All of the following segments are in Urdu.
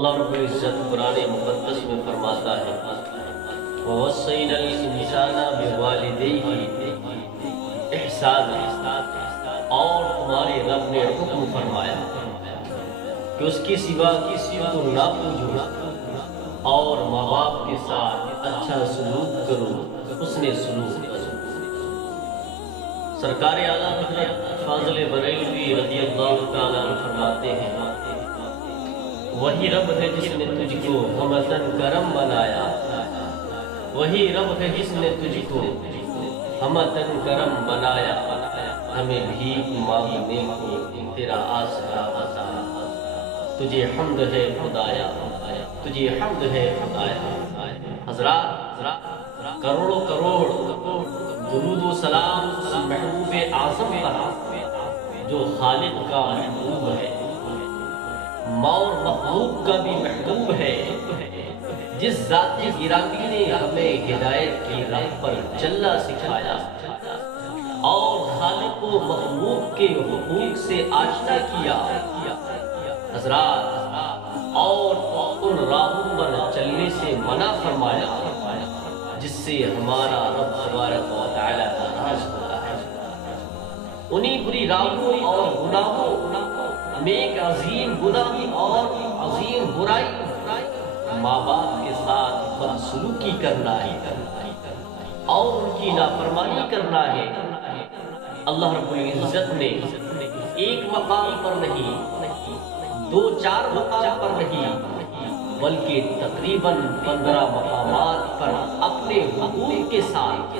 اللہ رب العزت قرآن مقدس میں فرماتا ہے وَوَصَّيْنَا الْإِنسَانَ بِوَالِدَيْهِ احسانا، اور تمہارے رب نے حکم فرمایا کہ اس کی سوا کسی کو نہ پوجو اور ماں باپ کے ساتھ اچھا سلوک کرو، حسن سلوک کرو۔ سرکار اعلیٰ حضرت فاضل بریلوی رضی اللہ تعالیٰ عنہ فرماتے ہیں وہی رب ہے جس نے تجھ کو ہمتن کرم بنایا، وہی رب ہے جس نے تجھ کو ہمتن کرم بنایا، ہمیں بھیک مانگنے کو تیرا آسرا بتایا، تجھے حمد ہے خدایا، تجھے حمد ہے خدایا۔ حضرات کروڑوں کروڑ درود و سلام اس محبوب اعظم پر جو خالق کا محبوب ہے، ماں اور مخلوق کا بھی محبوب ہے، جس ذات گرامی نے ہمیں ہدایت کی راہ پر چلنا سکھایا اور خالق و مخلوق کے حقوق سے آشنا کیا۔ حضرات اور ان راہوں پر چلنے سے منع فرمایا جس سے ہمارا رب تبارک و تعالی ناراض ہوتا ہے۔ انہی بری راہوں اور گناہوں میں ایک عظیم گناہ اور عظیم برائی ماں باپ کے ساتھ بدسلوکی کرنا ہے اور ان کی نافرمانی کرنا ہے۔ اللہ رب العزت نے ایک مقام پر نہیں، دو چار مقام پر نہیں، بلکہ تقریباً 15 مقامات پر اپنے حقوق کے ساتھ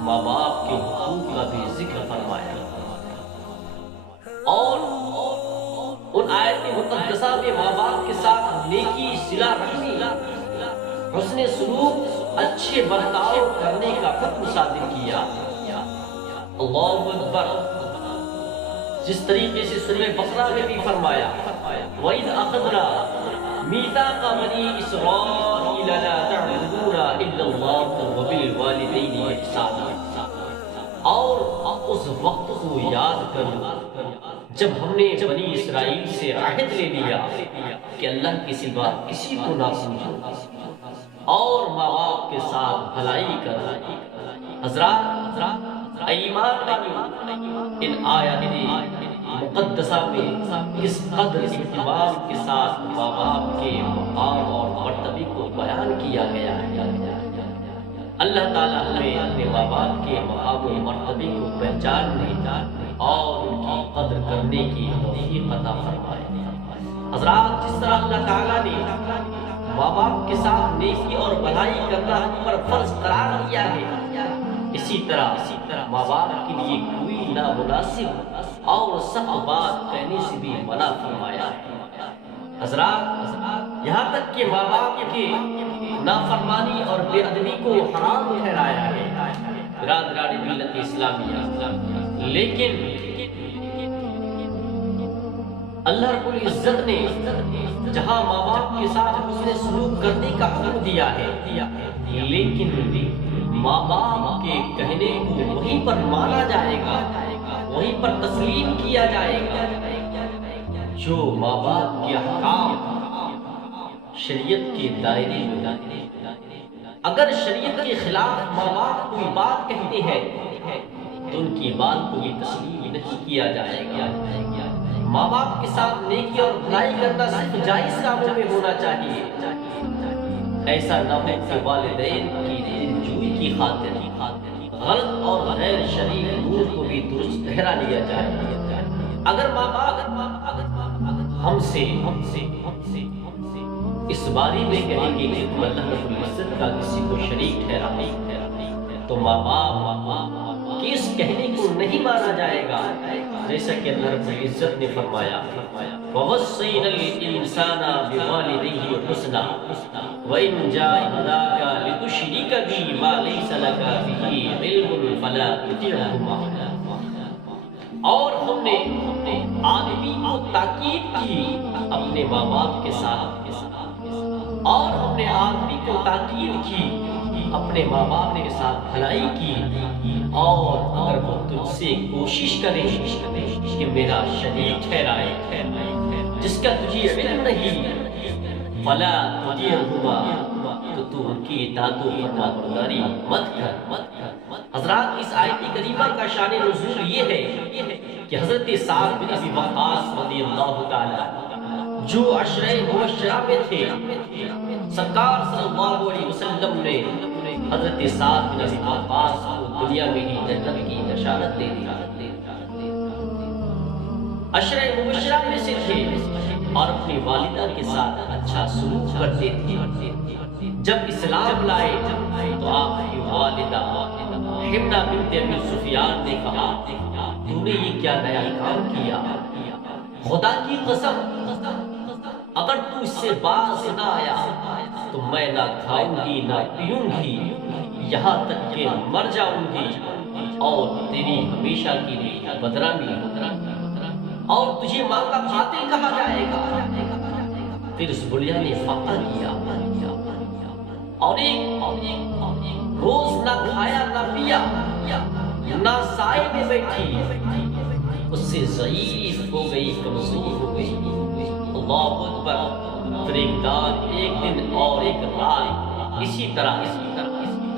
ماں باپ کے حقوق کا بھی ذکر فرمایا، اور ان آیت مقدسہ میں ماں باپ کے ساتھ نیکی، صلہ رحمی، حسن سلوک، اچھے برتاؤ کرنے کا حکم صادر کیا۔ اللہ اکبر۔ جس طریقے سے سورہ بقرہ میں بھی فرمایا وَإِذْ أَخَذْنَا مِيثَاقَ بَنِي إِسْرَائِيلَ لَا تَعْبُدُونَ إِلَّا اللَّهَ وَبِالْوَالِدَيْنِ إِحْسَانًا، اور اس وقت کو یاد کرو جب ہم نے بنی اسرائیل سے عہد لے لیا کہ اللہ کے سوا کسی کو نہ پوجو اور ماں باپ کے ساتھ بھلائی کرو۔ حضرات ایمان والو، ان آیات مقدسہ میں اس قدر اہتمام کے ساتھ ماں باپ کے مقام اور مرتبے کو بیان کیا گیا ہے۔ اللہ تعالیٰ ہمیں اپنے ماں باپ کے مقام و مرتبے کو پہچاننے اور ان کی قدر کرنے کی توفیق عطا فرمائے۔ حضرات جس طرح اللہ تعالیٰ نے ماں باپ کے ساتھ نیکی اور بھلائی کرنا ہم پر فرض قرار دیا ہے، اسی طرح ماں باپ کے لیے کوئی نامناسب اور سخت بات کہنے سے بھی منع فرمایا ہے۔ حضرات یہاں تک کہ ماں باپ کے نافرمانی اور بے ادبی کو حرام ٹھہرایا ہے برادران ملت اسلامیہ، لیکن اللہ رب العزت نے جہاں ماں باپ کے ساتھ حسن سلوک کرنے کا حکم دیا ہے، لیکن ماں باپ کے کہنے کو وہیں پر مانا جائے گا، وہیں پر تسلیم کیا جائے گا جو ماں باپ کے احکام شریعت کے دائرے میں۔ اگر شریعت کے خلاف ماں باپ کوئی بات کہتے ہیں تو ان کی بات کو بھی تسلیم نہیں کیا جائے گا۔ ماں باپ کے ساتھ نیکی اور بھلائی کرنا صرف جائز کاموں میں ہونا چاہیے، ایسا نہ ہو کہ والدین کی دلجوئی کی خاطر غلط اور غیر شرعی امور کو بھی درست ٹھہرا لیا جائے۔ اگر ماں باپ ہم سے اس بارے میں کہیں گے کہ تم اللہ رب العزت کا کسی کو شریک ٹھہرا تو ماں باپ کہ اس کہنے کو نہیں مانا جائے گا، جیسا کہ اللہ رب العزت نے فرمایا وَوَصَّيْنَا الْإِنسَانَ بِوَالِدَيْهِ حُسْنًا وَإِنْ جَاهَدَاكَ لِتُشْرِكَ بِي مَا لَيْسَ لَكَ بِهِ عِلْمٌ فَلَا تُطِعْهُمَا۔ اور ہم نے آدمی کو تاکید کی اپنے ماں باپ کے ساتھ، اور ہم نے آدمی کو تاکید کی اپنے ماں باپ کے ساتھ بھلائی کی، اور اگر وہ تجھ سے کوشش کرے کہ میرا شریک ٹھہرائے جس کا تجھے علم نہیں فلا تطیعہما، تو تو ان کی اطاعت و فرمانبرداری مت کر۔ حضرات اس آیت کریمہ کا شان نزول یہ ہے کہ حضرت سعد بن ابی وقاص رضی اللہ تعالی جو عشرہ مبشرہ میں تھے، سرکار صلی اللہ علیہ وسلم نے حضرت سعد بن ابی وقاص کو دنیا میں ہی جنت کی بشارت دے دی۔ عشرہ مبشرہ میں سے تھے اور اپنی والدہ کے ساتھ اچھا سلوک کرتے تھے۔ جب اسلام لائے تو آپ کی والدہ حمنہ بنت ابی سفیان نے کہا تو نے یہ کیا نیا کام کیا؟ خدا کی قسم اگر تو اس سے باز نہ آیا تو میں نہ کھاؤں گی نہ پیوں گی، یہاں تک کہ مر جاؤں گی اور تیری ہمیشہ کی لیے بدنامی اور تجھے ماں کا قاتل کہا جائے گا۔ پھر اس بڑھیا نے فاقہ کیا اور ایک روز نہ کھایا نہ پیا، نہ سائے میں بیٹھی، اس سے ضعیف ہو گئی، کمزور ہو گئی۔ اللہ اکبر۔ پھر ایک دن اور ایک رات اسی طرح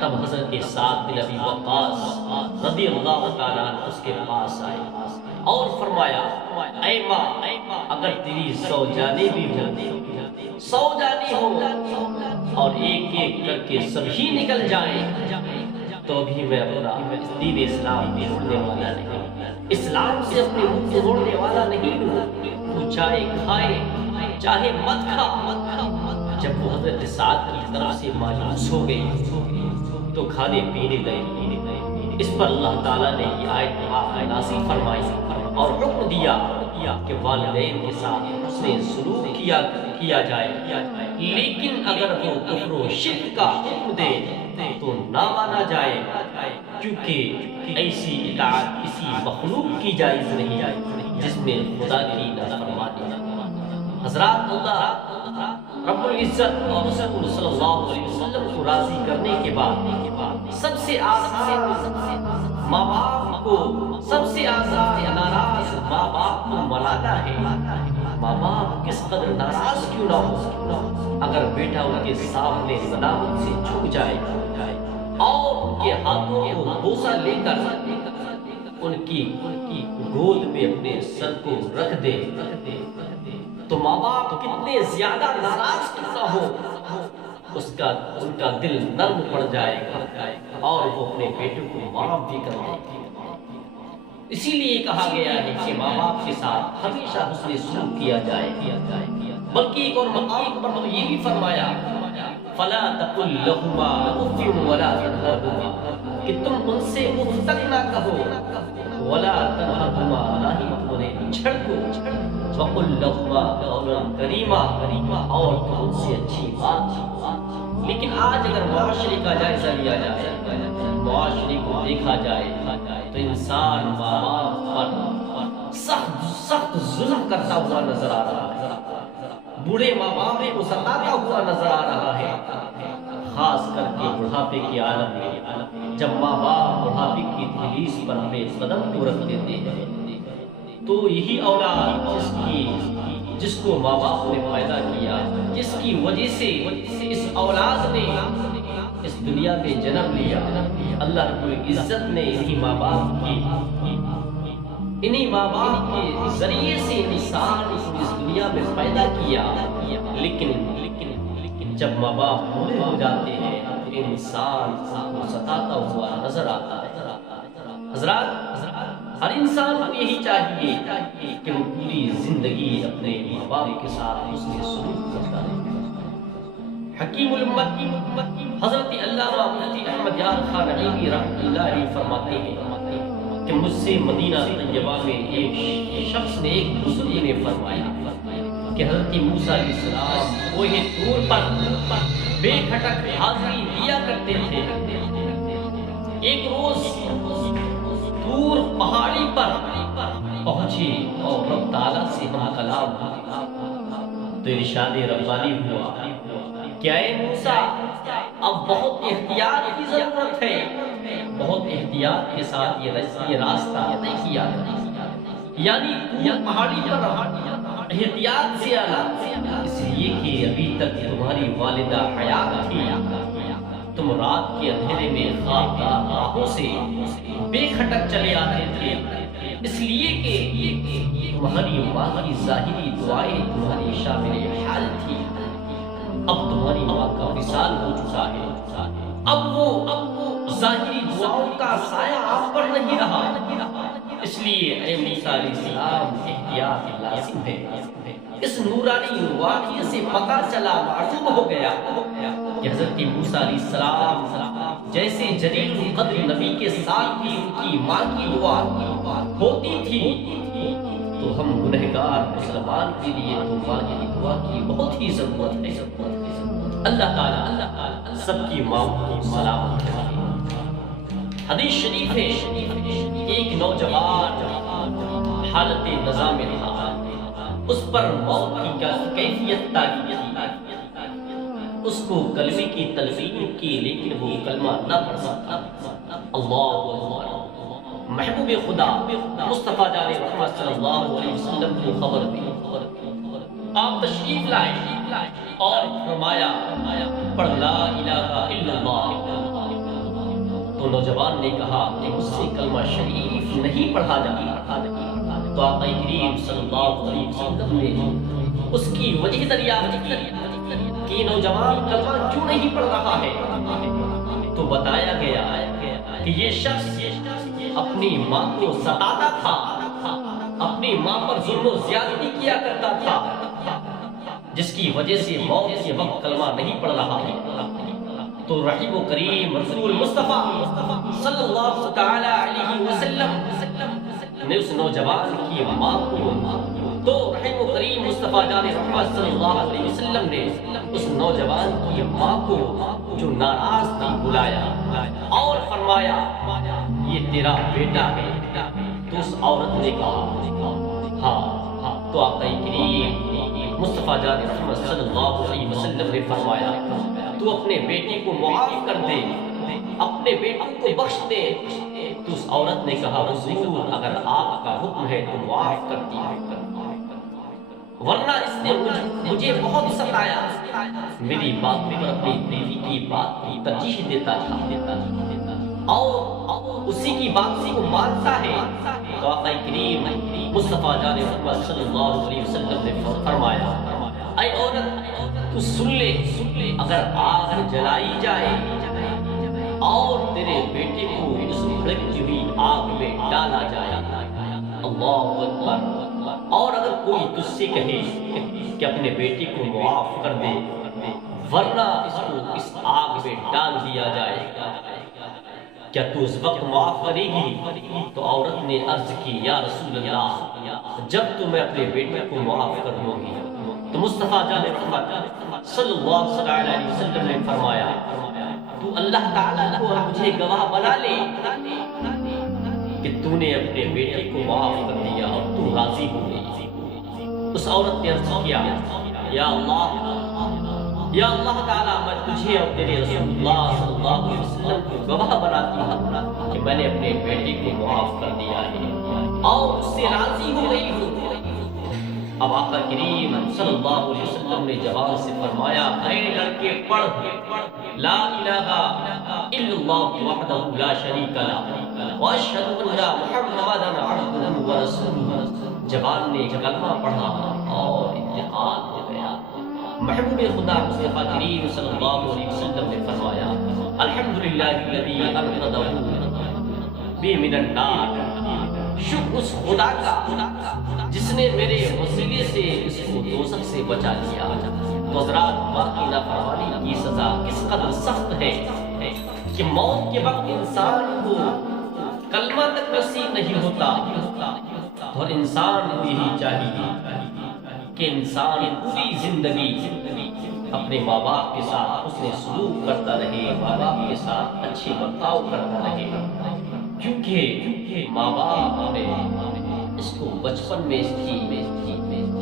تب حضرت سعد بن ابی وقاص رضی اللہ تعالیٰ اس کے پاس آئے اور فرمایا اے ماں، اگر تیری 100 جانیں بھی ہوں، 100 جانیں ہوں اور ایک ایک کر کے سبھی نکل جائیں تو بھی میں اپنا دین اسلام چھوڑنے والا نہیں، اسلام سے اپنے منہ کو موڑنے والا نہیں ہوں۔ تو چاہے کھائے چاہے مت کھا۔ جب وہ حضرت سعد کی طرف سے مایوس ہو گئی تو کھانے پینے لگے۔ اس پر اللہ تعالیٰ نے یہ آیت نازل فرمائی اور حکم دیا کہ والدین کے ساتھ حسن سلوک کیا جائے، لیکن اگر وہ کفر و شرک کا حکم دے تو نہ مانا جائے، کیونکہ ایسی اطاعت کسی مخلوق کی جائز نہیں جس میں خدا کی نافرمانی۔ حضرات اللہ رب العزت اور رسول صلی اللہ علیہ وسلم کو راضی کرنے کے بعد سب سے آسان ماں باپ کو، سب سے آسان ناراض ماں باپ کو منانا ہے۔ ماں باپ کس قدر ناراض کیوں نہ ہو، اگر بیٹا ان کے سامنے سلامت سے جھک جائے اور ان کے ہاتھوں کو بوسہ لے کر ان کی گود میں اپنے سر کو رکھ دے تو ماں باپ کتنے زیادہ ناراض کیوں نہ ہو، ان کا دل نرم پڑ جائے گا اور وہ اپنے بیٹوں کو معاف بھی کر دیں گے۔ اسی لیے کہا گیا ہے کہ ماں باپ کے ساتھ ہمیشہ حسن سلوک کیا جائے، بلکہ ایک اور مقام پر تو یہ بھی فرمایا فَلَا تَقُلْ لَهُمَا أُفٍّ وَلَا تَنْهَرْهُمَا، کہ تم ان سے اف تک نہ کہو، وَلَا تَنْهَرْهُمَا، نہ ہی تم انہیں جھڑکو، وَقُلْ لَهُمَا قَوْلًا كَرِيمًا، اور تم ان سے اچھی بات۔ لیکن آج اگر معاشرے کا جائزہ لیا جائے، معاشرے کو دیکھا جائے تو انسان ماں باپ پر سخت ظلم کرتا ہوا نظر آ رہا ہے، بوڑھے ماں باپ کو ستاتا ہوا نظر آ رہا ہے، خاص کر کے بڑھاپے کے عالم میں جب ماں باپ بڑھاپے کی دہلیز پر اپنے قدم کو رکھ دیتے ہیں تو یہی اولاد جس کو ماں باپ نے پیدا کیا، جس کی وجہ سے اس اولاد نے اس دنیا میں جنم لیا، اللہ رب العزت نے انہی ماں باپ کے ذریعے سے انسان اس دنیا میں پیدا کیا، لیکن جب ماں باپ بوڑھے ہو جاتے ہیں تو انسان کو ستاتا ہوا نظر آتا ہے۔ حضرات ہر انسان کو یہی چاہیے کہ وہ پوری زندگی اپنے ماں باپ کے ساتھ حسن سلوک کرتا رہے۔ حکیم الامت حضرت علامہ مفتی احمد یار خان نعیمی رحمۃ اللہ علیہ فرماتے ہیں کہ مجھ سے مدینہ طیبہ میں ایک شخص نے، ایک بزرگ نے فرمایا کہ حضرت موسیٰ علیہ السلام کوہ طور پر بے کھٹک حاضری دیا کرتے تھے۔ ایک روز طور پہاڑی پر پہنچے اور رب تعالیٰ سے ہم کلام تو ارشاد ربانی ہوا کیا اے موسیٰ اب بہت احتیاط کی ضرورت ہے، بہت احتیاط کے ساتھ یہ راستہ طے کیا۔ یعنی پہاڑی پر احتیاط سے آنا، اس لیے کہ ابھی تک تمہاری والدہ حیات تھی، تم رات کے اندھیرے میں خوابدار راہوں سے بے کھٹک چلے آتے تھے، اس لیے کہ تمہاری ماں کی ظاہری دعائیں تمہاری شامل حال تھی۔ اب تمہاری ماں کا وصال ہو چکا ہے، اب وہ ظاہری دعاؤں کا سایہ آپ پر نہیں رہا، اس لیے اے موسیٰ علیہ السلام احتیاط لازم ہے۔ اس نورانی واقعے سے پتہ چلا، معلوم ہو گیا کہ حضرت موسیٰ علیہ السلام جیسے جلیل القدر نبی کے ساتھ بھی ان کی ماں کی دعا ہوتی تھی، تو ہم گنہگار مسلمان کے لیے تو ماں کی دعا کی بہت ہی ضرورت ہے۔ اللہ تعالیٰ سب کی ماں کو سلامت رکھے۔ حدیث شریف ہے، ایک نوجوان حالت نزا میں تھا، اس پر موت کی کیفیت تاری تھی، اس کو کلمے کی تلقین کی لیکن وہ کلمہ نہ پڑھ سکتا۔ اللہ اکبر۔ محبوب خدا مصطفیٰ جان محمد صلی اللہ علیہ وسلم کو خبر دی، آپ تشریف لائے اور فرمایا پڑھ لا الہ الا اللہ۔ تو نوجوان نے کہا کہ مجھ سے کلمہ شریف نہیں پڑھا جاتا، تو آقا کریم صلی اللہ علیہ وسلم نے اس کی وجہ دریافت کی کہ نوجوان کلمہ کیوں نہیں پڑھ رہا ہے، تو بتایا گیا کہ یہ شخص اپنی ماں کو ستاتا تھا، اپنی ماں پر ظلم و زیادتی کیا کرتا تھا، جس کی وجہ سے موت کے وقت کلمہ نہیں پڑھ رہا ہے۔ تو رحیم و کریم رسول مصطفیٰ صلی اللہ تعالی علیہ وسلم نے اس نوجوان کی ماں کو، تو رحیم و کریم مصطفیٰ جان محمد صلی اللہ علیہ وسلم نے اس نوجوان کی ماں کو جو ناراض تھی بلایا اور فرمایا یہ تیرا بیٹا ہے۔ تو اس عورت نے کہا ہاں، تو آقا کریم مصطفیٰ جان محمد صلی اللہ علیہ وسلم نے فرمایا تو اپنے بیٹے کو معاف کر دے، اپنے بیٹے کو بخش دے۔ تو اس عورت نے کہا حضور اگر آپ کا حکم ہے تو معاف کر دیا، ورنہ اس نے مجھے بہت ستایا، میری بات پر اپنی بیوی کی بات کی ترجیح دیتا تھا اور اسی کی بات کو مانتا ہے۔ تو آقا کریم مصطفیٰ جان محمد صلی اللہ علیہ وسلم نے فرمایا اے عورت تو سن لے، اگر آگ جلائی جائے اور تیرے بیٹے کو اس بھڑکتی ہوئی آگ میں ڈالا جائے، اللہ اکبر، اور اگر کوئی تجھ سے کہے کہ اپنے بیٹے کو معاف کر دے ورنہ اس کو اس آگ میں ڈال دیا جائے گا، کیا تو اس وقت معاف کرے گی؟ تو عورت نے عرض کی یا رسول اللہ جب تو میں اپنے بیٹے کو معاف کر دوں گی۔ تو مصطفیٰ جان محمد صلی اللہ علیہ وسلم نے فرمایا تو اللہ تعالیٰ کو اور مجھے گواہ بنا لے کہ تو نے اپنے بیٹے کو معاف کر دیا اور تو راضی ہو گئی۔ اس عورت نے عرض کیا یا اللہ تعالیٰ میں تجھے اور تیرے رسول اللہ صلی اللہ علیہ وسلم کو گواہ بناتی ہوں کہ میں نے اپنے بیٹے کو معاف کر دیا ہے اور اس سے راضی ہو گئی ہوں۔ اب آقا کریم صلی اللہ علیہ وسلم نے جوان سے فرمایا اے لڑکے پڑھ لا الہ الا اللہ وحدہ لا شریک لہ واشہد ان محمدا عبدہ ورسولہ۔ جوان نے کلمہ پڑھا اور انتقال ہو گیا۔ محبوب خدا مصطفیٰ کریم صلی اللہ علیہ وسلم نے فرمایا الحمدللہ الذی انقذہ بی من النار، شکر اس خدا کا جس نے میرے وسیلے سے اس کو دوزخ سے بچا لیا۔ تو حضرات باقی نافرمانی کی سزا کس قدر سخت ہے کہ موت کے وقت انسان کو کلمہ تک نصیب نہیں ہوتا، اور انسان کو یہی چاہیے کہ انسان پوری زندگی اپنے ماں باپ کے ساتھ اس نے سلوک کرتا رہے، ماں باپ کے ساتھ اچھے برتاؤ کرتا رہے، کیونکہ ماں باپ نے اس کو بچپن میں اس کی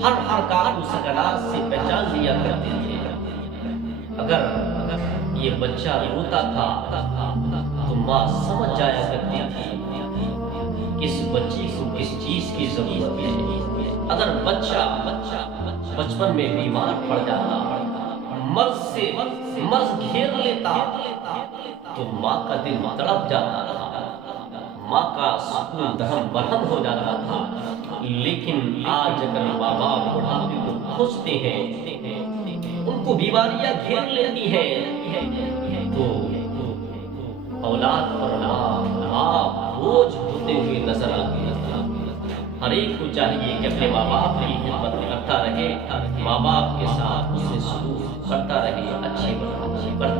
ہر حرکات و سکنات سے پہچان لیا کرتے تھے۔ اگر یہ بچہ روتا تھا تو ماں سمجھ جایا کرتی تھی کہ اس بچی کو کس چیز کی ضرورت ہے۔ اگر بچہ بچپن میں بیمار پڑ جاتا، مرض گھیر لیتا تو ماں کا دل تڑپ جاتا تھا، ماں کا سکون دھڑم برہم ہو جاتا تھا۔ لیکن آج اگر ماں باپ بڑھاپے کو کھوجتے ہیں، ان کو بیماریاں گھیر لیتی ہیں، تو اولاد پر ماں بوجھ ہوتے ہوئے نظر آتی ہے۔ ہر ایک کو چاہیے کہ اپنے ماں باپ کی خدمت کرتا رہے، ماں باپ کے ساتھ اس سے سلوک کرتا رہے، اچھی کرتا